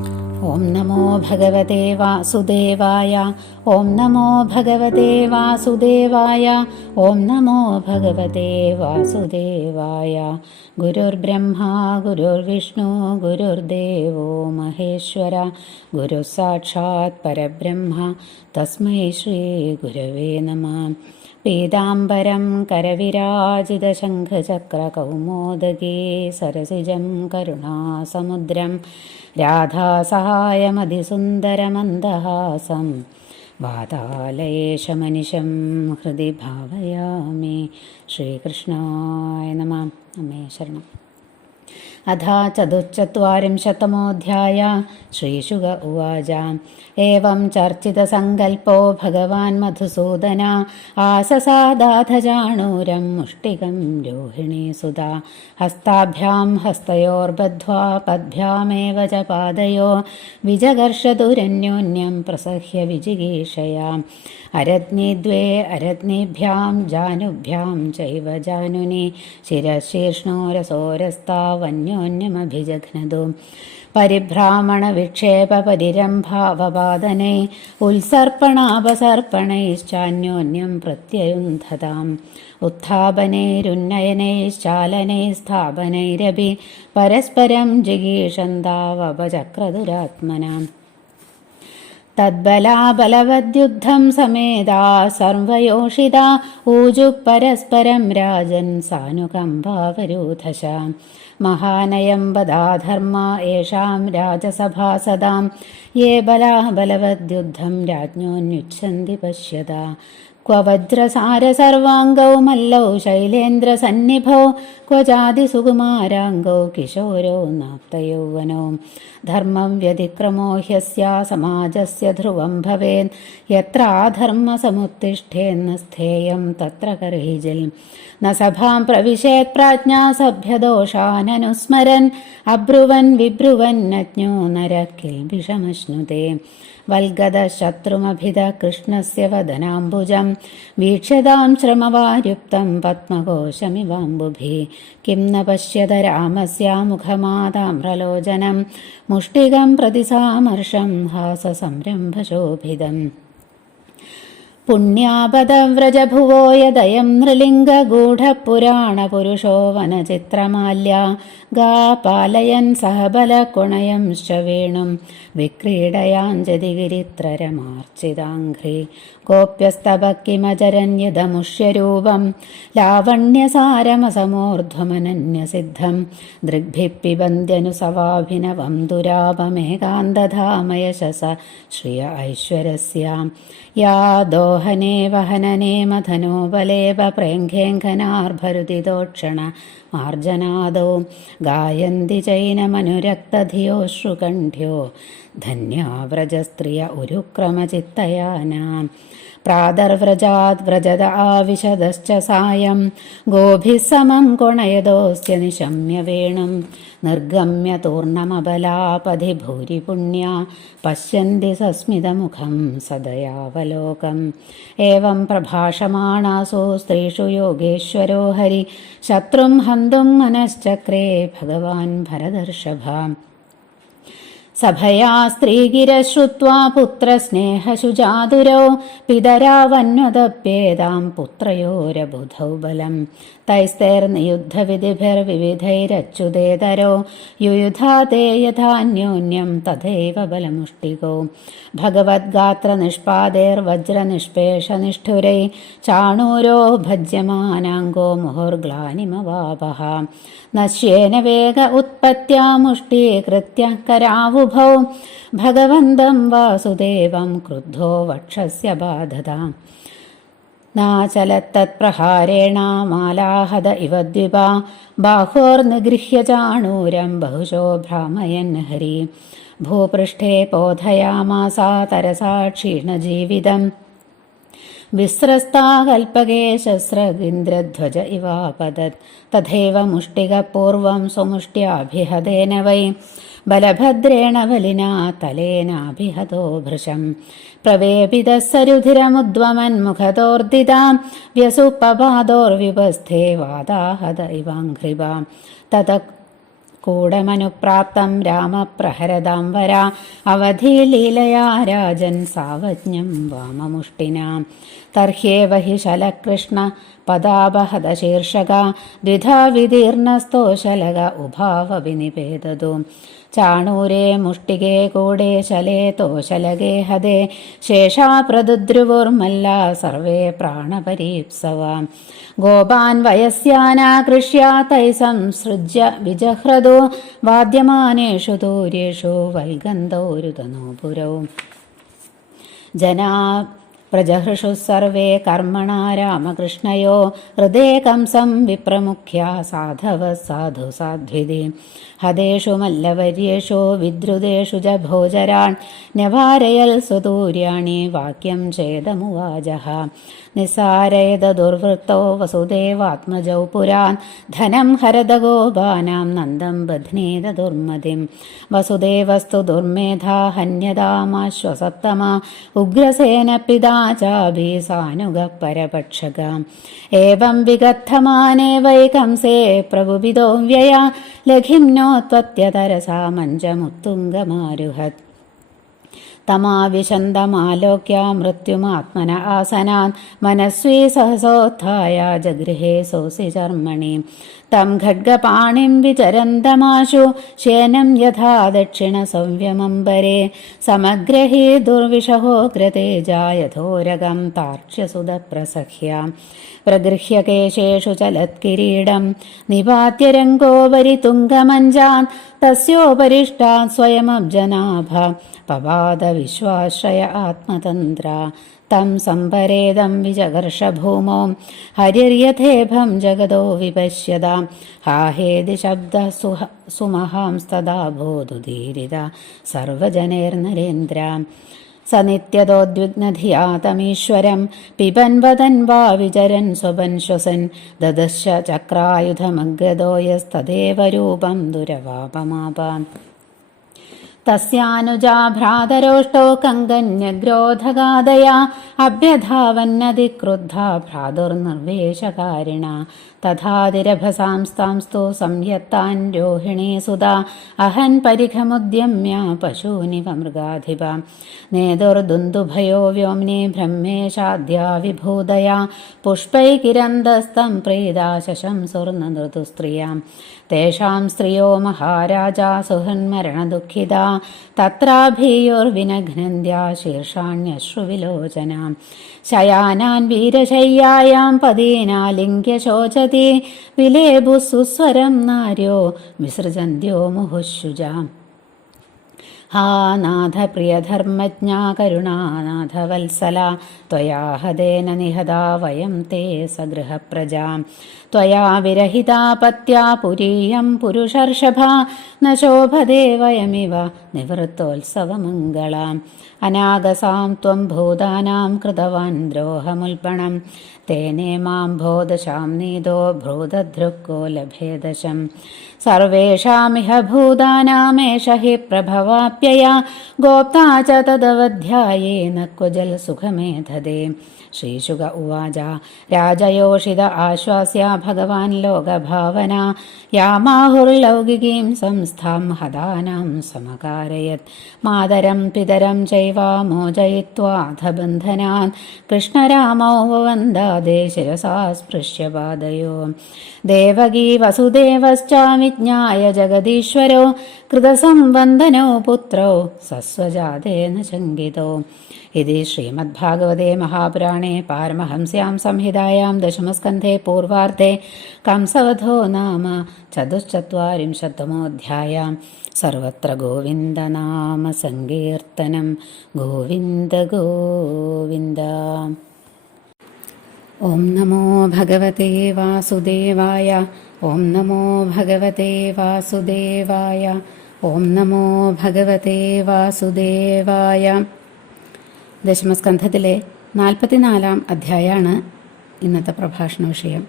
ॐ नमो भगवते वासुदेवाय ॐ नमो भगवते वासुदेवाय ॐ नमो भगवते वासुदेवाय। गुरुर्ब्रह्मा गुरुर्विष्णु गुरुर्देवो महेश्वर गुरुः साक्षात् परब्रह्म। तस्मै श्रीगुरवे नमः पीताम्बरं करविराजितशङ्खचक्रकौमोदगे सरसिजं करुणासमुद्रं राधासहायमधिसुन्दरमन्दहासं वातालयेशमनिशं हृदि भावयामि श्रीकृष्णाय नमः नमे शरणम् अथ चतुश्चत्वारिंशतमोऽध्याय श्रीशुग उवाच एवं चर्चितसङ्कल्पो भगवान् मधुसूदन आससादाधजाणूरं मुष्टिकं रोहिणी सुधा हस्ताभ्यां हस्तयोर्बद्ध्वा पद्भ्यामेव च पादयो विजगर्षतुरन्योन्यं प्रसह्य विजिगीषयाम् अरत्निद्वे अरत्निभ्यां जानुभ्यां चैव जानुनि शिरशीर्ष्णोरसोरस्तावन्योन्यमभिजघ्नदु परिभ्रामणविक्षेपपरिरम्भावपादनै उत्सर्पणापसर्पणैश्चान्योन्यं प्रत्ययुन्धताम् उत्थापनैरुन्नयनैश्चालनैः स्थापनैरपि परस्परं തദ്ബലാബലവദ്യുദ്ധം സമേതാ സർവയോഷിത ഊജുഃ പരസ്പരം രാജൻ സാനുകമ്പാവരോധശ. മഹാനയം വധാധർമ്മ യേഷാം രാജസഭാ സദാം. യേ ബലാബലവദ്യുദ്ധം രാജ്ഞോന്യുച്ഛന്തി പശ്യത. क्व वज्रसारसर्वाङ्गौ मल्लौ शैलेन्द्रसन्निभौ क्व चादिसुकुमाराङ्गौ किशोरो नाप्तयौवनौ धर्मं व्यतिक्रमो ह्यस्य समाजस्य ध्रुवं भवेत् यत्र आधर्मसमुत्तिष्ठेन्न स्थेयं तत्र कर्हिजिल् न सभां प्रविशेत् प्राज्ञा सभ्यदोषाननुस्मरन् अब्रुवन् विब्रुवन्नज्ञो नरः किल्बिषमश्नुते വൽഗതശത്രുമഭിത കൃഷ്ണസ്യ വദനാംബുജം. വീക്ഷതാം ശ്രമവാരുപ്തം പത്മകോശമിവാംബുഭി. കിം ന പശ്യത രാമസ്യാമുഖമാതാമ്രലോചനം മുഷ്ടികം പ്രതിസാമർഷം ഹാസസംരംഭശോഭിതം. പുണ്യാപദവ്രജഭുവോയദയം നൃലിംഗഗൂഢപുരാണപുരുഷോ വനചിത്രമാല്യ ഗാ പാലയൻ സഹബലകുണയം വേണും വിക്രീഡയാഞ്ജതിഗിരിത്രരമാർച്ചിതാഘ്രി ഗോപ്യസ്തപക്കിമജരന്യതമുഷ്യരൂപം ലാവണ്യസാരമസമൂർധ്വമനന്യസിദ്ധം ദൃഗ്ഭിപ്പിബന്ധ്യനുസവാഭിനവം ദുരാപമേകാന്തധാമയശസ ശ്രിയ ഐശ്വരസ്യാം യാദോ വരോഹനേ വഹനനേ മഥനോപലേപ പ്രേഘേങ്കനാർഭരുതിതോക്ഷണ മാർജനാദോ. ഗായന്തി ചൈനമനുരക്തധിയോശ്രുകണ്ഠ്യോ ധന്യാവ്രജസ്ത്രിയ ഉരുക്രമചിത്തയാനാം പ്രാതർവ്രജാത് വ്രജത ആവിശദശ്ച സായം ഗോഭിഃ സമം കൊണയതോസ്യ നിശമ്യ വേണം നിർഗമ്യ തൂർണമബലാപധി ഭൂരി പുണ്യ പശ്യന്തി സസ്മിതമുഖം സദയാവലോകം ഏവം പ്രഭാഷമാണാസോ സ്ത്രീഷു യോഗേശ്വരോ ഹരി ശത്രും ഹന്തും മനശ്ചക്രേ ഭഗവാൻ ഭരദർഷഭ സഭയാ സ്ത്രീകിര ശ്രുത്വാ പുത്രസ്നേഹശുചാതുരോ പിതരാവന്വതപ്യേതാം പുത്രയോരബുധൗ ബലം भरदर्षभा सभया स्त्रीगिरश्रुत्वा पुत्रस्नेहशुजातुरौ पितरावन्वदप्येतां पुत्रयोरबुधौ बलं तैस्तैर्नियुद्धविधिभिर्विविधैरच्युतेतरो युयुधा ते यथान्योन्यं तथैव बलमुष्टिकौ भगवद्गात्रनिष्पादैर्वज्रनिष्पेषनिष्ठुरै चाणूरो भज्यमानाङ्गो मुहुर्ग्लानिमवापः नश्येन वेग उत्पत्त्या मुष्टीकृत्य करावुभौ भगवन्तं वासुदेवं क्रुद्धो वक्षस्य बाधताम् नाचलत्तत्प्रहारेण मालाहद इव द्विपा बाहोर्निगृह्य चाणूरं बहुशो भ्रामयन् हरि भूपृष्ठे बोधयामासा तरसा क्षीणजीवितम् विस्रस्ता कल्पके शस्रगिन्द्रध्वज इवापतत् तथैव मुष्टिकपूर्वं स्वमुष्ट्याभिहतेन वै बलभद्रेण बलिना तलेनाभिहतो भृशम् प्रवेपितः सरुधिरमुद्वमन्मुखतोर्दितां व्यसुपपादोर्विपस्थे वादाहत इवाङ्घ्रिवा ततः കൂടമനുപ്രാപ്തം രാമപ്രഹരതാം വര അവധിലീലയാ രാജൻ സാവജ്ഞം വാമമുഷ്ടിനാം തർഹ്യേവ ഹി ശലകൃഷ്ണ പദാപഹത ശീർഷക ദ്വിധാ വിദീർണസ്തോ ശലക ഉഭാവ വിനിപേതതു ചാണൂരേ മുഷ്ടികേ കൂടെ ശലേ തോശലകേ ഹതേ. ശേഷാ പ്രദുദ്രുവുർമല്ല സർവേ പ്രാണപരീപ്സവ. ഗോപാൻ വയസ്യാനാകൃഷ്യ തൈ സംസൃജ്യ വിജഹ്രദോ. വാദ്യമാനേഷു ദൂരേഷു വൈഗന്ധോരുതനോ പുരോ ജനാ പ്രജഹൃഷു സർവേ കർമ്മണ രാമകൃഷ്ണയോ. ഹൃദയ കംസം വിപ്രമുഖ്യ സാധവ സാധു സാധ്വിതി. ഹതേഷു മല്ലവര്യേഷു വിദ്രുതേഷു ച ഭോജരാൺ ന്യവാരയൽ സുതൂര്യാണി വാക്യം ചേതമുവാചഃ നിസാരയത ദുർവൃത്തോ വസുദേവാത്മജൗ പുരാൻ. ധനം ഹരത ഗോപാനാം നന്ദം ബധ്നേത ദുർമതിം. വസുദേവസ്തു ദുർമേധാ ഹന്യതാമാശ്വസത്തമ ഉഗ്രസേന പിതാ ചാഭി സാനുഗ പരപക്ഷക ഏവം വിഗദ്ധമാനേ തമാവിശന്തമാലോക്യ മൃത്യുമാത്മന ആസനാൻ മനസ്വീ സഹസോത്ഥായ ജഗൃഹേ സോസി ചർമ്മണി. തം ഖഡ്ഗപാണിം വിചരന്തമാശു ശേനം യഥാ ദക്ഷിണ സംവ്യമംബരെ സമഗ്രഹീ ദുർവിഷഹോഗ്രതേജായഥോരകം താർക്ഷ്യസുതപ്രസഹ്യ പ്രഗൃഹ്യ കേശേഷു ചലത്കിരീടം നിപാത്യ രംഗോപരി തുംഗമഞ്ചാൻ തസ്യോപരിഷ്ടാൻ സ്വയമബ്ജനാഭ. പവാദ വിശ്വാശ്രയ ആത്മതന്ത്ര. തം സംഭരേദം വിജകർഷഭൂമോ ഹരിര്യഥേഭം ജഗതോ വിപശ്യതാം. ഹാഹേതി ശബ്ദ സുഹ സുമഹാംസ്തദാ ബോധുധീരിത സർവജനൈർനരേന്ദ്ര. സ നിത്യതോദ്വിഗ്നധിയാ തമീശ്വരം. പിബൻ വദൻ വാ വിചരൻ സ്വപൻ ശ്വസൻ. ദദശ ചക്രായുധമഗ്രതോ യസ്തദേവ രൂപം ദുരവാപമാപാൻ തസ്യാനുജാ ഭ്രാതരോഷ്ടോ കങ്കന്യഗ്രോധഗാദയാ അഭ്യധാവന്നതിക്രുദ്ധ ഭ്രാതുർനിർവേശകാരിണ തഥാതിരഭസാംസ്താംസ്തു സംയത്താൻ രോഹിണീ സുതാ. അഹൻ പരിഘമുദ്യമ്യ പശൂനിവ മൃഗാധിപ. നേതുർദുന്ദുഭയോ വ്യോംനി ബ്രഹ്മേശാദ്യാ വിഭൂതയാ. പുഷ്പൈകിരന്തസ്തം പ്രീതാ ശശംസുർന നൃതുസ്ത്രിയാം തേഷാം സ്ത്രിയോ മഹാരാജാ സുഹന്മരണദുഃഖിതാ തത്രാഭീയോർവിനഘ്നന്ത്യാ ശീർഷാണ്യശ്രുവിലോചനാം ശയാനാൻ വീരശയ്യായാം പദീനാലിംഗ്യ ശോചതി വിലേബു സുസ്വരം നാര്യോ വിസൃജന്ത്യോ മുഹുശുജാം ഹാ നാഥ പ്രിയധർമ്മജ്ഞാ കരുണാനാഥ വത്സല त्वया हदेन निहदा वयं ते सगृहप्रजां त्वया विरहिता पत्या पुरीयं पुरुषर्षभा न शोभदे वयमिव निवृत्तोत्सवमङ्गलाम् अनागसां त्वं भूतानां कृतवान् द्रोहमुल्बणं तेने मां भोदशां नीदो भ्रूदधृक्को लभेदशं सर्वेषामिह भूतानामेष हि प्रभवाप्यया गोप्ता च तदवध्यायेन क्वजल सुखमेधदे श्रीशुक उवाच राजयोषित आश्वास्य ഭഗവാൻ ലോകഭാവന. യാമാഹുർലൗകികീം സംസ്ഥാം ഹതാനാം സമകാരയത്. മാതരം പിതരം ചൈവാമോചയിത്വാധ ബന്ധനാൻ കൃഷ്ണരാമോ വന്ദാദേ ശിരസാ സ്പൃശ്യപാദയോ. ദേവകീ വസുദേവശ്ചാവിജ്ഞായ ജഗദീശ്വരോ. കൃതസംവന്ദനോ പുത്രോ സസ്വജാതേന ശങ്കിതോ. इति श्रीमद्भागवते महापुराणे पारमहंस्यां संहितायां दशमस्कन्धे पूर्वार्धे कंसवधो नाम चतुश्चत्वारिंशत्तमोऽध्यायां। सर्वत्र गोविन्दनामसङ्कीर्तनं गोविन्द गोविन्द। ॐ नमो भगवते वासुदेवाय। ॐ नमो भगवते वासुदेवाय। ॐ नमो भगवते वासुदेवाय। ദശമസ്കന്ധത്തിലെ നാൽപ്പത്തിനാലാം അധ്യായമാണ് ഇന്നത്തെ പ്രഭാഷണ വിഷയം.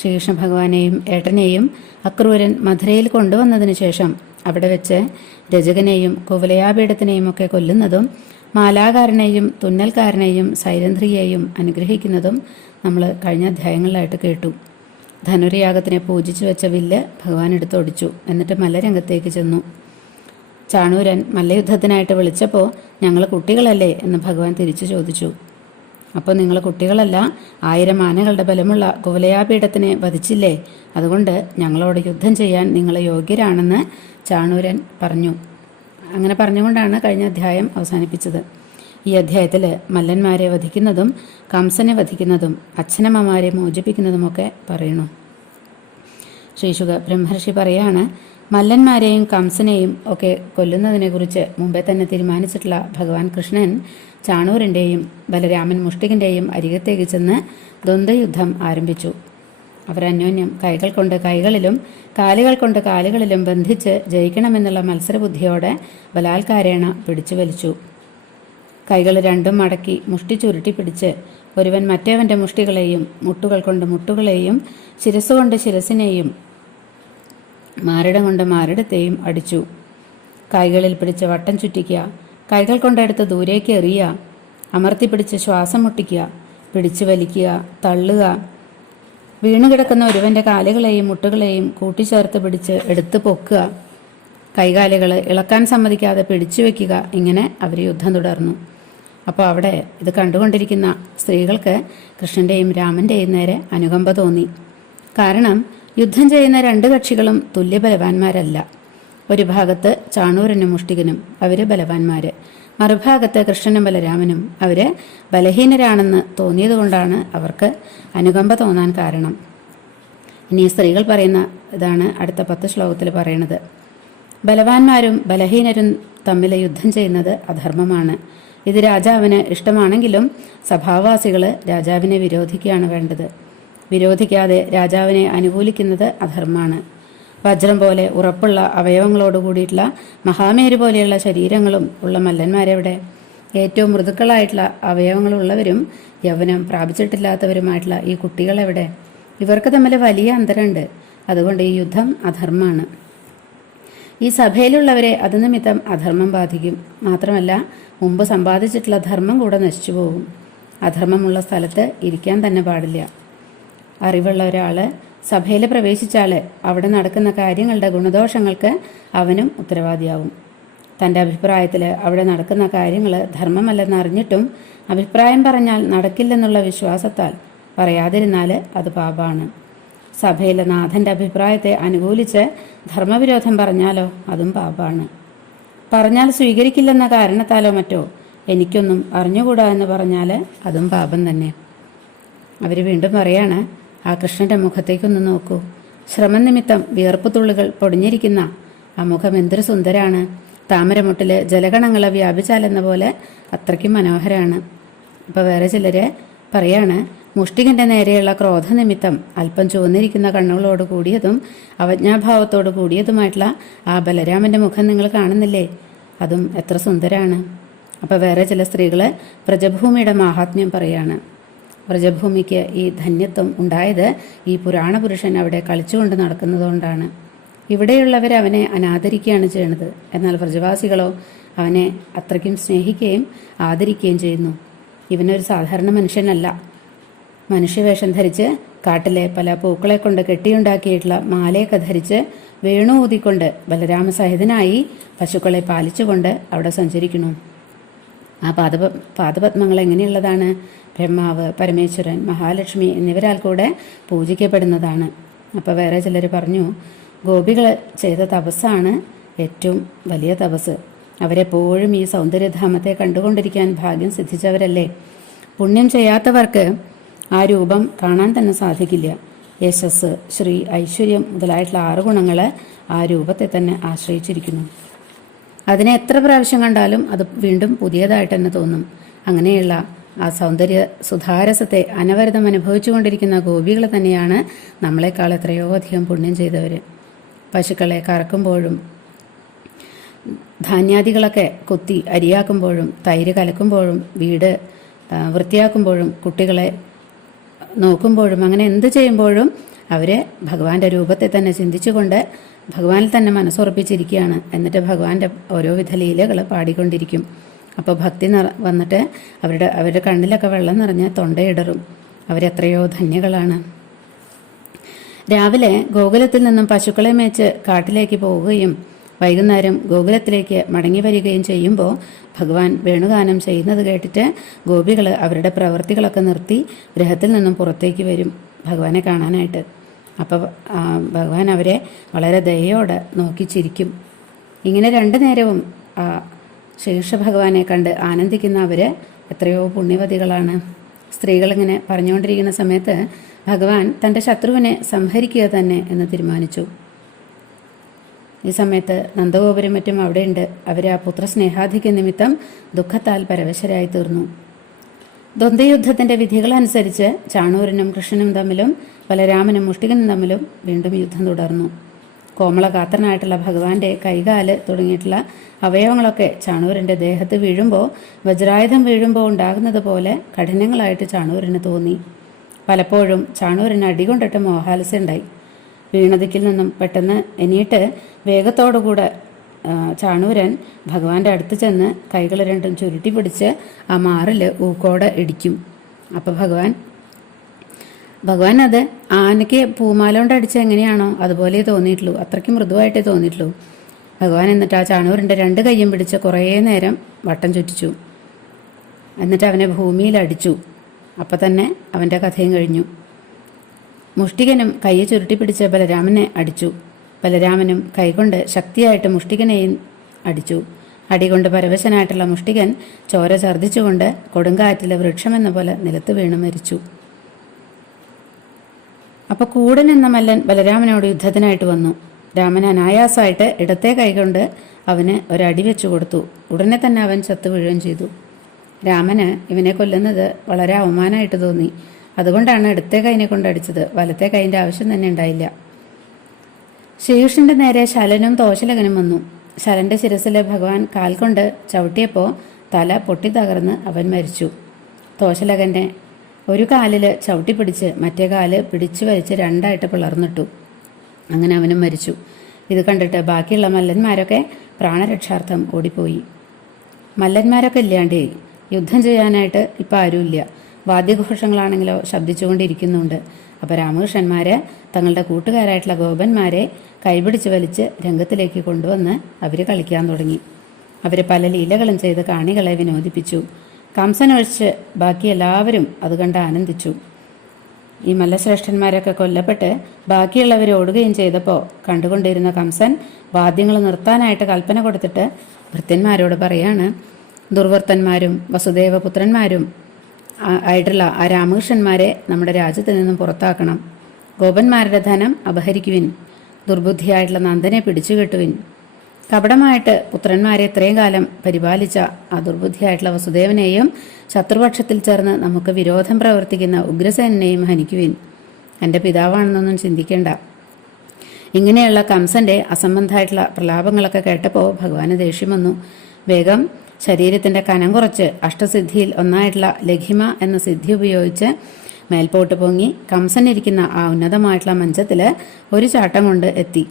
ശ്രീകൃഷ്ണ ഭഗവാനെയും ഏട്ടനെയും അക്രൂരൻ മധുരയിൽ കൊണ്ടുവന്നതിന് ശേഷം അവിടെ വെച്ച് രജകനെയും കുവലയാപീഠത്തിനെയും ഒക്കെ കൊല്ലുന്നതും മാലാകാരനെയും തുന്നൽക്കാരനെയും സൈരന്ധ്രിയെയും അനുഗ്രഹിക്കുന്നതും നമ്മൾ കഴിഞ്ഞ അധ്യായങ്ങളിലായിട്ട് കേട്ടു. ധനുരയാഗത്തിനെ പൂജിച്ചു വെച്ച വില്ല് ഭഗവാൻ എടുത്തൊടിച്ചു. എന്നിട്ട് മലരംഗത്തേക്ക് ചെന്നു. ചാണൂരൻ മല്ലയുദ്ധത്തിനായിട്ട് വിളിച്ചപ്പോൾ ഞങ്ങൾ കുട്ടികളല്ലേ? എന്ന് ഭഗവാൻ തിരിച്ചു ചോദിച്ചു. അപ്പോൾ നിങ്ങൾ കുട്ടികളല്ല ആയിരം ആനകളുടെ ബലമുള്ള കുവലയാപീഠത്തിനെ വധിച്ചില്ലേ? അതുകൊണ്ട് ഞങ്ങളോട് യുദ്ധം ചെയ്യാൻ നിങ്ങൾ യോഗ്യരാണെന്ന് ചാണൂരൻ പറഞ്ഞു. അങ്ങനെ പറഞ്ഞുകൊണ്ടാണ് കഴിഞ്ഞ അധ്യായം അവസാനിപ്പിച്ചത്. ഈ അധ്യായത്തിൽ മല്ലന്മാരെ വധിക്കുന്നതും കംസനെ വധിക്കുന്നതും അച്ഛനമ്മമാരെ മോചിപ്പിക്കുന്നതുമൊക്കെ പറയണു ശ്രീശുഖ ബ്രഹ്മർഷി പറയാണ് മല്ലന്മാരെയും കംസനെയും ഒക്കെ കൊല്ലുന്നതിനെക്കുറിച്ച് മുമ്പേ തന്നെ തീരുമാനിച്ചിട്ടുള്ള ഭഗവാൻ കൃഷ്ണൻ ചാണൂരിന്റെയും ബലരാമൻ മുഷ്ടികിന്റെയും അരികത്തേക്ക് ചെന്ന് ദ്വന്ദ്വയുദ്ധം ആരംഭിച്ചു. അന്യോന്യം കൈകൾ കൊണ്ട് കൈകളിലും കാലുകൾ കൊണ്ട് കാലുകളിലും ബന്ധിച്ച് ജയിക്കണമെന്നുള്ള മത്സരബുദ്ധിയോടെ ബലാത്കാരേണ പിടിച്ചു വലിച്ചു. കൈകൾ രണ്ടും മടക്കി മുഷ്ടി ചുരുട്ടി പിടിച്ച് ഒരുവൻ മറ്റേവന്റെ മുഷ്ടികളെയും മുട്ടുകൾ കൊണ്ട് മുട്ടുകളെയും ശിരസ്സുകൊണ്ട് ശിരസിനെയും മാരടം കൊണ്ട് മാരടത്തെയും അടിച്ചു. കൈകളിൽ പിടിച്ച് വട്ടം ചുറ്റിക്കുക കൈകൾ കൊണ്ടെടുത്ത് ദൂരേക്ക് എറിയുക അമർത്തി പിടിച്ച് ശ്വാസം മുട്ടിക്കുക പിടിച്ചു വലിക്കുക തള്ളുക. വീണുകിടക്കുന്ന ഒരുവന്റെ കാലുകളെയും മുട്ടുകളെയും കൂട്ടിച്ചേർത്ത് പിടിച്ച് എടുത്തു പൊക്കുക. കൈകാലുകൾ ഇളക്കാൻ സമ്മതിക്കാതെ പിടിച്ചു വെക്കുക ഇങ്ങനെ അവർ യുദ്ധം തുടർന്നു. അപ്പോൾ അവിടെ ഇത് കണ്ടുകൊണ്ടിരിക്കുന്ന സ്ത്രീകൾക്ക് കൃഷ്ണന്റെയും രാമന്റെയും നേരെ അനുകമ്പ തോന്നി. കാരണം യുദ്ധം ചെയ്യുന്ന രണ്ട് കക്ഷികളും തുല്യ ബലവാന്മാരല്ല. ഒരു ഭാഗത്ത് ചാണൂരനും മുഷ്ടികനും അവർ ബലവാന്മാര്. മറുഭാഗത്ത് കൃഷ്ണനും ബലരാമനും അവർ ബലഹീനരാണെന്ന് തോന്നിയതുകൊണ്ടാണ് അവർക്ക് അനുകമ്പ തോന്നാൻ കാരണം. ഇനി സ്ത്രീകൾ പറയുന്ന ഇതാണ് അടുത്ത പത്ത് ശ്ലോകത്തിൽ പറയുന്നത് ബലവാന്മാരും ബലഹീനരും തമ്മിൽ യുദ്ധം ചെയ്യുന്നത് അധർമ്മമാണ്. ഇത് രാജാവിന് ഇഷ്ടമാണെങ്കിലും സഭാവാസികൾ രാജാവിനെ വിരോധിക്കുകയാണ് വേണ്ടത്. വിരോധിക്കാതെ രാജാവിനെ അനുകൂലിക്കുന്നത് അധർമ്മമാണ് വജ്രം പോലെ ഉറപ്പുള്ള അവയവങ്ങളോട് കൂടിയിട്ടുള്ള മഹാമേരു പോലെയുള്ള ശരീരങ്ങളും ഉള്ള മല്ലന്മാരെവിടെ? ഏറ്റവും മൃദുക്കളായിട്ടുള്ള അവയവങ്ങളുള്ളവരും യൗവനം പ്രാപിച്ചിട്ടില്ലാത്തവരുമായിട്ടുള്ള ഈ കുട്ടികളെവിടെ? ഇവർക്ക് തമ്മിൽ വലിയ അന്തരമുണ്ട്. അതുകൊണ്ട് ഈ യുദ്ധം അധർമ്മമാണ് ഈ സഭയിലുള്ളവരെ അത് നിമിത്തം അധർമ്മം ബാധിക്കും. മാത്രമല്ല മുമ്പ് സമ്പാദിച്ചിട്ടുള്ള ധർമ്മം കൂടെ നശിച്ചു പോകും. അധർമ്മമുള്ള സ്ഥലത്ത് ഇരിക്കാൻ തന്നെ പാടില്ല. അറിവുള്ള ഒരാൾ സഭയിൽ പ്രവേശിച്ചാൽ അവിടെ നടക്കുന്ന കാര്യങ്ങളുടെ ഗുണദോഷങ്ങൾക്ക് അവനും ഉത്തരവാദിയാവും. തന്റെ അഭിപ്രായത്തിൽ അവിടെ നടക്കുന്ന കാര്യങ്ങൾ ധർമ്മമല്ലെന്ന് അറിഞ്ഞിട്ടും അഭിപ്രായം പറഞ്ഞാൽ നടക്കില്ലെന്നുള്ള വിശ്വാസത്താൽ പറയാതിരുന്നാൽ അത് പാപാണ്. സഭയിലെ നാഥന്റെ അഭിപ്രായത്തെ അനുകൂലിച്ച് ധർമ്മവിരോധം പറഞ്ഞാലോ അതും പാപാണ്. പറഞ്ഞാൽ സ്വീകരിക്കില്ലെന്ന കാരണത്താലോ മറ്റോ എനിക്കൊന്നും അറിഞ്ഞുകൂടാ എന്ന് പറഞ്ഞാൽ അതും പാപം തന്നെ. അവർ വീണ്ടും പറയാണ് ആ കൃഷ്ണന്റെ മുഖത്തേക്കൊന്ന് നോക്കൂ. ശ്രമനിമിത്തം വിയർപ്പ് തുള്ളികൾ പൊടിഞ്ഞിരിക്കുന്ന ആ മുഖം എന്തൊരു സുന്ദരാണ്. താമരമുട്ടിലെ ജലഗണങ്ങളെ വ്യാപിച്ചാലെന്ന പോലെ അത്രയ്ക്കും മനോഹരാണ്. അപ്പോൾ വേറെ ചിലര് പറയാണ് മുഷ്ടികന്റെ നേരെയുള്ള ക്രോധനിമിത്തം അല്പം ചുവന്നിരിക്കുന്ന കണ്ണുകളോട് കൂടിയതും അവജ്ഞാഭാവത്തോട് കൂടിയതുമായിട്ടുള്ള ആ ബലരാമന്റെ മുഖം നിങ്ങൾ കാണുന്നില്ലേ? അതും എത്ര സുന്ദരാണ്. അപ്പോൾ വേറെ ചില സ്ത്രീകൾ പ്രജഭൂമിയുടെ മാഹാത്മ്യം പറയാണ്. വ്രജഭൂമിക്ക് ഈ ധന്യത്വം ഉണ്ടായത് ഈ പുരാണ പുരുഷൻ അവിടെ കളിച്ചുകൊണ്ട് നടക്കുന്നതുകൊണ്ടാണ്. ഇവിടെയുള്ളവർ അവനെ അനാദരിക്കുകയാണ് ചെയ്യുന്നത് എന്നാൽ വ്രജവാസികളോ അവനെ അത്രയ്ക്കും സ്നേഹിക്കുകയും ആദരിക്കുകയും ചെയ്യുന്നു. ഇവനൊരു സാധാരണ മനുഷ്യനല്ല. മനുഷ്യവേഷം ധരിച്ച് കാട്ടിലെ പല പൂക്കളെ കൊണ്ട് കെട്ടിയുണ്ടാക്കിയിട്ടുള്ള മാലയൊക്കെ ധരിച്ച് വേണു ഊതിക്കൊണ്ട് ബലരാമസഹിതനായി പശുക്കളെ പാലിച്ചുകൊണ്ട് അവിടെ സഞ്ചരിക്കുന്നു. ആ പാദപ പാദപത്മങ്ങൾ എങ്ങനെയുള്ളതാണ്? ബ്രഹ്മാവ് പരമേശ്വരൻ മഹാലക്ഷ്മി എന്നിവരാൽ കൂടെ പൂജിക്കപ്പെടുന്നതാണ്. അപ്പോൾ വേറെ ചിലർ പറഞ്ഞു ഗോപികൾ ചെയ്ത തപസ്സാണ് ഏറ്റവും വലിയ തപസ്. അവരെപ്പോഴും ഈ സൗന്ദര്യധാമത്തെ കണ്ടുകൊണ്ടിരിക്കാൻ ഭാഗ്യം സിദ്ധിച്ചവരല്ലേ? പുണ്യം ചെയ്യാത്തവർക്ക് ആ രൂപം കാണാൻ തന്നെ സാധിക്കില്ല. യശസ് ശ്രീ ഐശ്വര്യം മുതലായിട്ടുള്ള ആറ് ഗുണങ്ങൾ ആ രൂപത്തെ തന്നെ ആശ്രയിച്ചിരിക്കുന്നു. അതിനെ എത്ര പ്രാവശ്യം കണ്ടാലും അത് വീണ്ടും പുതിയതായിട്ട് തന്നെ തോന്നും. അങ്ങനെയുള്ള ആ സൗന്ദര്യ സുധാരസത്തെ അനവരതം അനുഭവിച്ചുകൊണ്ടിരിക്കുന്ന ഗോപികൾ തന്നെയാണ് നമ്മളെക്കാൾ എത്രയോ അധികം പുണ്യം ചെയ്തവർ പശുക്കളെ കറക്കുമ്പോഴും ധാന്യാദികളൊക്കെ കൊത്തി അരിയാക്കുമ്പോഴും തൈര് കലക്കുമ്പോഴും വീട് വൃത്തിയാക്കുമ്പോഴും കുട്ടികളെ നോക്കുമ്പോഴും അങ്ങനെ എന്ത് ചെയ്യുമ്പോഴും അവരെ ഭഗവാന്റെ രൂപത്തെ തന്നെ ചിന്തിച്ചുകൊണ്ട് ഭഗവാനിൽ തന്നെ മനസ്സുറപ്പിച്ചിരിക്കുകയാണ്. എന്നിട്ട് ഭഗവാന്റെ ഓരോവിധ ലീലകൾ പാടിക്കൊണ്ടിരിക്കും. അപ്പോൾ ഭക്തി നിറ വന്നിട്ട് അവരുടെ അവരുടെ കണ്ണിലൊക്കെ വെള്ളം നിറഞ്ഞ് തൊണ്ടയിടറും. അവരെത്രയോ ധന്യകളാണ്. രാവിലെ ഗോകുലത്തിൽ നിന്നും പശുക്കളെ മേച്ച് കാട്ടിലേക്ക് പോവുകയും വൈകുന്നേരം ഗോകുലത്തിലേക്ക് മടങ്ങി വരികയും ചെയ്യുമ്പോൾ ഭഗവാൻ വേണുഗാനം ചെയ്യുന്നത് കേട്ടിട്ട് ഗോപികൾ അവരുടെ പ്രവൃത്തികളൊക്കെ നിർത്തി ഗൃഹത്തിൽ നിന്നും പുറത്തേക്ക് വരും ഭഗവാനെ കാണാനായിട്ട്. അപ്പോൾ ഭഗവാൻ അവരെ വളരെ ദയോടെ നോക്കിച്ചിരിക്കും ഇങ്ങനെ രണ്ടു നേരവും ശീർഷ ഭഗവാനെ കണ്ട് ആനന്ദിക്കുന്ന അവർ എത്രയോ പുണ്യവതികളാണ്. സ്ത്രീകളിങ്ങനെ പറഞ്ഞുകൊണ്ടിരിക്കുന്ന സമയത്ത് ഭഗവാൻ തന്റെ ശത്രുവിനെ സംഹരിക്കുക തന്നെ എന്ന് തീരുമാനിച്ചു. ഈ സമയത്ത് നന്ദഗോപുരം മറ്റും അവിടെയുണ്ട്. അവർ ആ പുത്രസ്നേഹാധിക്യ നിമിത്തം ദുഃഖത്താൽ പരവശരായി തീർന്നു. ദ്വന്ദ്വയുദ്ധത്തിന്റെ വിധികളനുസരിച്ച് ചാണൂരനും കൃഷ്ണനും തമ്മിലും ബലരാമനും മുഷ്ടികനും തമ്മിലും വീണ്ടും യുദ്ധം തുടർന്നു. കോമളകാത്രനായിട്ടുള്ള ഭഗവാന്റെ കൈകാൽ തുടങ്ങിയിട്ടുള്ള അവയവങ്ങളൊക്കെ ചാണൂരന്റെ ദേഹത്ത് വീഴുമ്പോൾ വജ്രായുധം വീഴുമ്പോൾ ഉണ്ടാകുന്നത് പോലെ കഠിനങ്ങളായിട്ട് ചാണൂരിന് തോന്നി. പലപ്പോഴും ചാണൂരിന് അടികൊണ്ടിട്ട് മോഹാലസ്യം ഉണ്ടായി. വീണതിക്കിൽ നിന്നും പെട്ടെന്ന് എണീട്ട് വേഗത്തോടുകൂടെ ചാണൂരൻ ഭഗവാന്റെ അടുത്ത് ചെന്ന് കൈകൾ രണ്ടും ചുരുട്ടി പിടിച്ച് ആ മാറിൽ ഊക്കോടെ ഇടിക്കും. അപ്പോൾ ഭഗവാൻ ഭഗവാൻ അത് ആനയ്ക്ക് പൂമാല കൊണ്ട് അടിച്ച എങ്ങനെയാണോ അതുപോലെ തോന്നിയിട്ടുള്ളൂ. അത്രയ്ക്ക് മൃദുവായിട്ടേ തോന്നിയിട്ടുള്ളൂ. ഭഗവാൻ എന്നിട്ട് ആ ചാണൂരിന്റെ രണ്ട് കയ്യും പിടിച്ച് കുറേ നേരം വട്ടം ചുറ്റിച്ചു. എന്നിട്ട് അവനെ ഭൂമിയിൽ അടിച്ചു. അപ്പം തന്നെ അവന്റെ കഥയും കഴിഞ്ഞു. മുഷ്ടികനും കൈയെ ചുരുട്ടി പിടിച്ച് ബലരാമനെ അടിച്ചു. ബലരാമനും കൈകൊണ്ട് ശക്തിയായിട്ട് മുഷ്ടികനെയും അടിച്ചു. അടികൊണ്ട് പരവശനായിട്ടുള്ള മുഷ്ടികൻ ചോര ഛർദ്ദിച്ചുകൊണ്ട് കൊടുങ്കാറ്റിലെ വൃക്ഷമെന്ന പോലെ നിലത്ത് വീണ് മരിച്ചു. അപ്പൊ കൂടൻ എന്ന മല്ലൻ ബലരാമനോട് യുദ്ധത്തിനായിട്ട് വന്നു. രാമൻ അനായാസമായിട്ട് ഇടത്തെ കൈകൊണ്ട് അവന് ഒരടി വെച്ചു കൊടുത്തു. ഉടനെ തന്നെ അവൻ ചത്തു വീഴുകയും ചെയ്തു. രാമന് ഇവനെ കൊല്ലുന്നത് വളരെ അവമാനമായിട്ട് തോന്നി. അതുകൊണ്ടാണ് ഇടത്തെ കൈനെ കൊണ്ട് അടിച്ചത്. വലത്തെ കൈന്റെ ആവശ്യം തന്നെ ഉണ്ടായില്ല. ശ്രീകൃഷ്ണന്റെ നേരെ ശലനും തോശലകനും വന്നു. ശലന്റെ ശിരസിലെ ഭഗവാൻ കാൽ കൊണ്ട് ചവിട്ടിയപ്പോൾ തല പൊട്ടി തകർന്ന് അവൻ മരിച്ചു. തോശലകന്റെ ഒരു കാലിൽ ചവിട്ടി പിടിച്ച് മറ്റേ കാൽ പിടിച്ചു വലിച്ച് രണ്ടായിട്ട് പിളർന്നിട്ടു. അങ്ങനെ അവനും മരിച്ചു. ഇത് കണ്ടിട്ട് ബാക്കിയുള്ള മല്ലന്മാരൊക്കെ പ്രാണരക്ഷാർത്ഥം ഓടിപ്പോയി. മല്ലന്മാരൊക്കെ ഇല്ലാണ്ടേ യുദ്ധം ചെയ്യാനായിട്ട് ഇപ്പം ആരുമില്ല. വാദ്യഘോഷങ്ങളാണെങ്കിലോ ശബ്ദിച്ചുകൊണ്ടിരിക്കുന്നുണ്ട്. അപ്പോൾ രാമകൃഷ്ണന്മാര് തങ്ങളുടെ കൂട്ടുകാരായിട്ടുള്ള ഗോപന്മാരെ കൈപിടിച്ച് വലിച്ച് രംഗത്തിലേക്ക് കൊണ്ടുവന്ന് അവർ കളിക്കാൻ തുടങ്ങി. അവർ പല ലീലകളും ചെയ്ത് കാണികളെ വിനോദിപ്പിച്ചു. കംസനൊഴിച്ച് ബാക്കി എല്ലാവരും അത് കണ്ട് ആനന്ദിച്ചു. ഈ മല്ലശ്രേഷ്ഠന്മാരൊക്കെ കൊല്ലപ്പെട്ട് ബാക്കിയുള്ളവർ ഓടുകയും ചെയ്തപ്പോൾ കണ്ടുകൊണ്ടിരുന്ന കംസൻ വാദ്യങ്ങൾ നിർത്താനായിട്ട് കൽപ്പന കൊടുത്തിട്ട് ഭൃത്യന്മാരോട് പറയാണ് ദുർവർത്തന്മാരും വസുദേവപുത്രന്മാരും ആയിട്ടുള്ള ആ രാമകൃഷ്ണന്മാരെ നമ്മുടെ രാജ്യത്ത് നിന്നും പുറത്താക്കണം. ഗോപന്മാരുടെ ധനം അപഹരിക്കുവിൻ. ദുർബുദ്ധിയായിട്ടുള്ള നന്ദനെ പിടിച്ചുകെട്ടുവിൻ. കപടമായിട്ട് പുത്രന്മാരെ ഇത്രയും കാലം പരിപാലിച്ച ആ ദുർബുദ്ധിയായിട്ടുള്ള വസുദേവനെയും ശത്രുപക്ഷത്തിൽ ചേർന്ന് നമുക്ക് വിരോധം പ്രവർത്തിക്കുന്ന ഉഗ്രസേനെയും ഹനിക്കുവിൻ. എന്റെ പിതാവാണെന്നൊന്നും ചിന്തിക്കേണ്ട. ഇങ്ങനെയുള്ള കംസന്റെ അസംബന്ധമായിട്ടുള്ള പ്രലാപങ്ങളൊക്കെ കേട്ടപ്പോൾ ഭഗവാന് ദേഷ്യം വന്നു. വേഗം ശരീരത്തിന്റെ കനം കുറച്ച് അഷ്ടസിദ്ധിയിൽ ഒന്നായിട്ടുള്ള ലഘിമ എന്ന സിദ്ധി ഉപയോഗിച്ച് മേൽപോട്ട് പൊങ്ങി കംസൻ ഇരിക്കുന്ന ആ ഉന്നതമായിട്ടുള്ള മഞ്ചത്തിൽ ഒരു ചാട്ടം കൊണ്ട് എത്തി.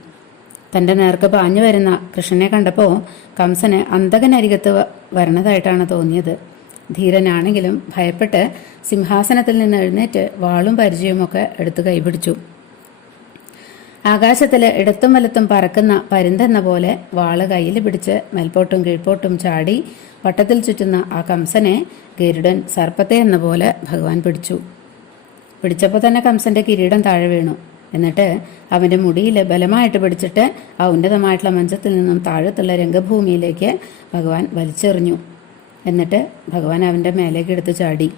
തന്റെ നേർക്ക് പാഞ്ഞു വരുന്ന കൃഷ്ണനെ കണ്ടപ്പോൾ കംസന് അന്തകനരികത്ത് വരണതായിട്ടാണ് തോന്നിയത്. ധീരനാണെങ്കിലും ഭയപ്പെട്ട് സിംഹാസനത്തിൽ നിന്ന് എഴുന്നേറ്റ് വാളും പരിചയവുമൊക്കെ എടുത്ത് കൈപിടിച്ചു. ആകാശത്തിൽ ഇടത്തും വലത്തും പറക്കുന്ന പരുന്തെന്ന പോലെ വാൾ കയ്യിൽ പിടിച്ച് മേൽപോട്ടും കീഴ്പോട്ടും ചാടി വട്ടത്തിൽ ചുറ്റുന്ന ആ കംസനെ ഗരുഡൻ സർപ്പത്തെ എന്ന പോലെ ഭഗവാൻ പിടിച്ചു. പിടിച്ചപ്പോൾ തന്നെ കംസന്റെ കിരീടം താഴെ വീണു. എന്നിട്ട് അവന്റെ മുടിയിൽ ബലമായിട്ട് പിടിച്ചിട്ട് ആ ഉന്നതമായിട്ടുള്ള മഞ്ചത്തിൽ നിന്നും താഴത്തുള്ള രംഗഭൂമിയിലേക്ക് ഭഗവാൻ വലിച്ചെറിഞ്ഞു. എന്നിട്ട് ഭഗവാൻ അവന്റെ മേലേക്ക് എടുത്ത് ചാടി.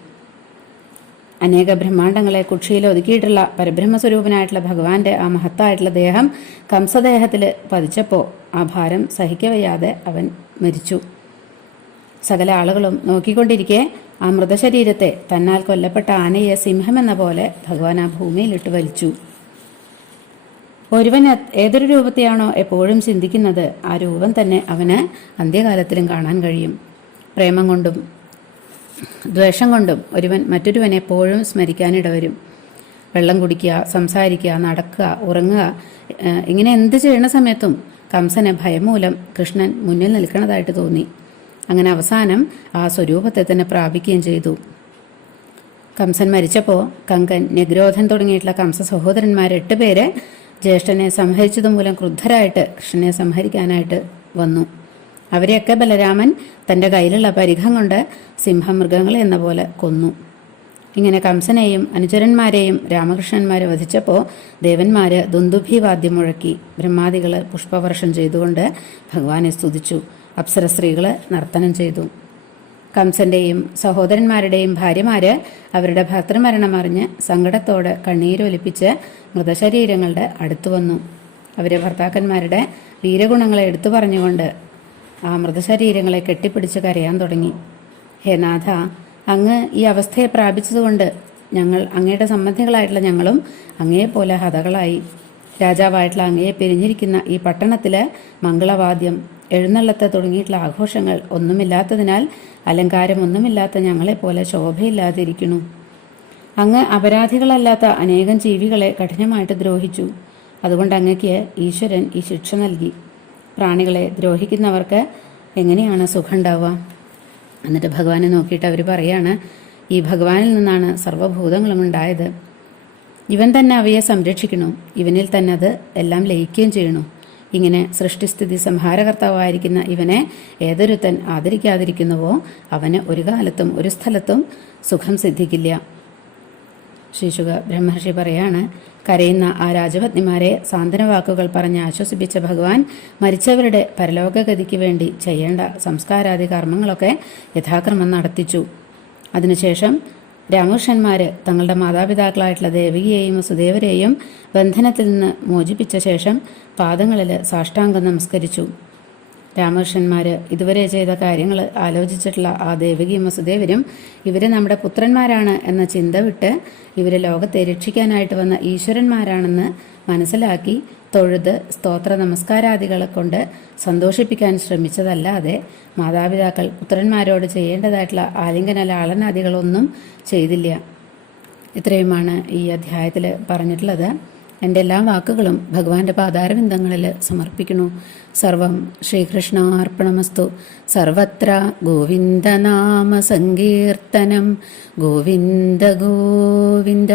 അനേക ബ്രഹ്മാണ്ടങ്ങളെ കുക്ഷിയിൽ ഒതുക്കിയിട്ടുള്ള പരബ്രഹ്മസ്വരൂപനായിട്ടുള്ള ഭഗവാന്റെ ആ മഹത്തായിട്ടുള്ള ദേഹം കംസദേഹത്തിൽ പതിച്ചപ്പോൾ ആ ഭാരം സഹിക്കവയ്യാതെ അവൻ മരിച്ചു. സകല ആളുകളും നോക്കിക്കൊണ്ടിരിക്കെ ആ മൃതശരീരത്തെ തന്നാൽ കൊല്ലപ്പെട്ട ആനയെ സിംഹമെന്ന പോലെ ഭഗവാൻ ആ ഭൂമിയിലിട്ട് വലിച്ചു. ഒരുവൻ ഏതൊരു രൂപത്തെയാണോ എപ്പോഴും ചിന്തിക്കുന്നത് ആ രൂപം തന്നെ അവന് അന്ത്യകാലത്തിലും കാണാൻ കഴിയും. പ്രേമം കൊണ്ടും ദ്വേഷം കൊണ്ടും ഒരുവൻ മറ്റൊരുവനെ എപ്പോഴും സ്മരിക്കാനിടവരും വെള്ളം കുടിക്കുക സംസാരിക്കുക നടക്കുക ഉറങ്ങുക ഇങ്ങനെ എന്ത് ചെയ്യുന്ന സമയത്തും കംസന് ഭയം മൂലം കൃഷ്ണൻ മുന്നിൽ നിൽക്കുന്നതായിട്ട് തോന്നി. അങ്ങനെ അവസാനം ആ സ്വരൂപത്തെ തന്നെ പ്രാപിക്കുകയും ചെയ്തു. കംസൻ മരിച്ചപ്പോൾ കങ്കൻ നിഗ്രോധൻ തുടങ്ങിയിട്ടുള്ള കംസ സഹോദരന്മാർ എട്ട് പേര് ജ്യേഷ്ഠനെ സംഹരിച്ചത് മൂലം ക്രുദ്ധരായിട്ട് കൃഷ്ണനെ സംഹരിക്കാനായിട്ട് വന്നു. അവരെയൊക്കെ ബലരാമൻ തന്റെ കയ്യിലുള്ള പരിഘം കൊണ്ട് സിംഹമൃഗങ്ങളെ എന്ന പോലെ കൊന്നു. ഇങ്ങനെ കംസനെയും അനുചരന്മാരെയും രാമകൃഷ്ണന്മാരെ വധിച്ചപ്പോൾ ദേവന്മാര് ദുന്ദുഭി വാദ്യം മുഴക്കി ബ്രഹ്മാദികൾ പുഷ്പവർഷം ചെയ്തുകൊണ്ട് ഭഗവാനെ സ്തുതിച്ചു. അപ്സരസ്ത്രീകൾ നർത്തനം ചെയ്തു. കംസന്റെയും സഹോദരന്മാരുടെയും ഭാര്യമാര് അവരുടെ ഭർത്തൃമരണം അറിഞ്ഞ് സങ്കടത്തോടെ കണ്ണീരൊലിപ്പിച്ച് മൃതശരീരങ്ങളുടെ അടുത്തു വന്നു. അവരെ ഭർത്താക്കന്മാരുടെ വീരഗുണങ്ങളെ എടുത്തു പറഞ്ഞുകൊണ്ട് ആ മൃതശരീരങ്ങളെ കെട്ടിപ്പിടിച്ച് കരയാൻ തുടങ്ങി. ഹേ നാഥ അങ്ങ് ഈ അവസ്ഥയെ പ്രാപിച്ചതുകൊണ്ട് ഞങ്ങൾ അങ്ങയുടെ സംബന്ധികളായിട്ടുള്ള ഞങ്ങളും അങ്ങയെപ്പോലെ ഹതകളായി. രാജാവായിട്ടുള്ള അങ്ങയെ പിരിഞ്ഞിരിക്കുന്ന ഈ പട്ടണത്തിലെ മംഗളവാദ്യം എഴുന്നള്ളത്ത് തുടങ്ങിയിട്ടുള്ള ആഘോഷങ്ങൾ ഒന്നുമില്ലാത്തതിനാൽ അലങ്കാരം ഒന്നുമില്ലാത്ത ഞങ്ങളെപ്പോലെ ശോഭയില്ലാതിരിക്കുന്നു. അങ്ങ് അപരാധികളല്ലാത്ത അനേകം ജീവികളെ കഠിനമായിട്ട് ദ്രോഹിച്ചു. അതുകൊണ്ട് അങ്ങക്ക് ഈശ്വരൻ ഈ ശിക്ഷ നൽകി. പ്രാണികളെ ദ്രോഹിക്കുന്നവർക്ക് എങ്ങനെയാണ് സുഖം ഉണ്ടാവുക എന്നിട്ട് ഭഗവാനെ നോക്കിയിട്ട് അവർ പറയാണ് ഈ ഭഗവാനിൽ നിന്നാണ് സർവഭൂതങ്ങളും ഉണ്ടായത്. ഇവൻ തന്നെ അവയെ സംരക്ഷിക്കണം ഇവനിൽ തന്നെ അത് എല്ലാം ലയിക്കുകയും ചെയ്യണു ഇങ്ങനെ സൃഷ്ടിസ്ഥിതി സംഹാരകർത്താവായിരിക്കുന്ന ഇവനെ ഏതൊരുത്തൻ ആദരിക്കാതിരിക്കുന്നുവോ അവന് ഒരു കാലത്തും ഒരു സ്ഥലത്തും സുഖം സിദ്ധിക്കില്ല. ശിശുക ബ്രഹ്മർഷി പറയാണ് കരയുന്ന ആ രാജപത്നിമാരെ സാന്ത്വനവാക്കുകൾ പറഞ്ഞ് ആശ്വസിപ്പിച്ച ഭഗവാൻ മരിച്ചവരുടെ പരലോകഗതിക്ക് വേണ്ടി ചെയ്യേണ്ട സംസ്കാരാദി കർമ്മങ്ങളൊക്കെ യഥാക്രമം നടത്തിച്ചു. അതിനുശേഷം രാമകൃഷ്ണന്മാര് തങ്ങളുടെ മാതാപിതാക്കളായിട്ടുള്ള ദേവികയെയും സുദേവരെയും ബന്ധനത്തിൽ നിന്ന് മോചിപ്പിച്ച ശേഷം പാദങ്ങളിൽ സാഷ്ടാംഗം നമസ്കരിച്ചു. രാമകൃഷ്ണന്മാർ ഇതുവരെ ചെയ്ത കാര്യങ്ങൾ ആലോചിച്ചിട്ടുള്ള ആ ദേവികയും വസുദേവരും ഇവർ നമ്മുടെ പുത്രന്മാരാണ് എന്ന ചിന്ത വിട്ട് ഇവർ ലോകത്തെ രക്ഷിക്കാനായിട്ട് വന്ന ഈശ്വരന്മാരാണെന്ന് മനസ്സിലാക്കി തൊഴുത് സ്തോത്ര നമസ്കാരാദികളെ കൊണ്ട് സന്തോഷിപ്പിക്കാൻ ശ്രമിച്ചതല്ലാതെ മാതാപിതാക്കൾ പുത്രന്മാരോട് ചെയ്യേണ്ടതായിട്ടുള്ള ആലിംഗന ലാളനാദികളൊന്നും ചെയ്തില്ല. ഇത്രയുമാണ് ഈ അധ്യായത്തിൽ പറഞ്ഞിട്ടുള്ളത്. എന്റെ എല്ലാ വാക്കുകളും ഭഗവാന്റെ പാതാരവിന്ദങ്ങളിൽ സമർപ്പിക്കുന്നു. സർവം ശ്രീകൃഷ്ണ അർപ്പണമസ്തു സർവത്ര ഗോവിന്ദനാമ സങ്കീർത്തനം ഗോവിന്ദ ഗോവിന്ദ.